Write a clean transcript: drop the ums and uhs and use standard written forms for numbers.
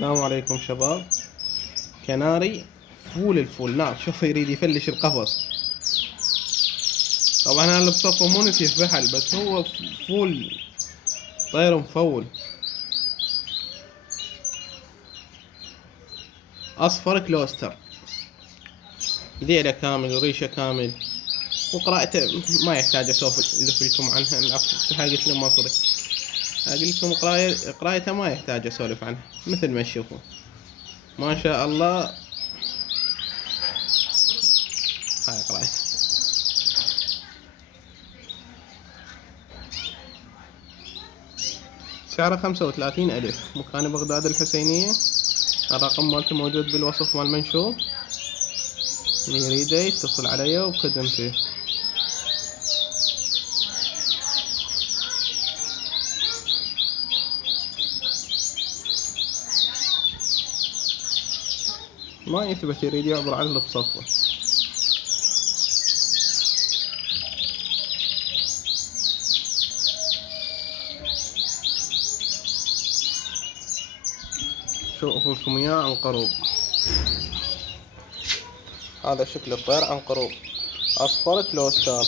السلام عليكم شباب. كناري فول الفول نار، شوف يريد يفلش القفص. طبعا انا اللي بصفه مو نسيف فحل، بس هو فول طير مفول اصفر كلوستر، ذيله كامل وريشه كامل، وقراءته ما يحتاج اسولف لكم عنها. انا قلت لكم مصري، اقول لكم قراءته ما يحتاج اسولف عنها، مثل ما تشوفون ما شاء الله. هاي قراءته. سعره 35,000، مكان بغداد الحسينية. الرقم مالته موجود بالوصف مال المنشور، اللي يريده يتصل علي وبخدمتي. ما يثبت يريد يعبر عن اللي بصفه. شوفوا لكم اياه عن قرب. هذا شكل الطير عن قرب، اصفر كلوستر.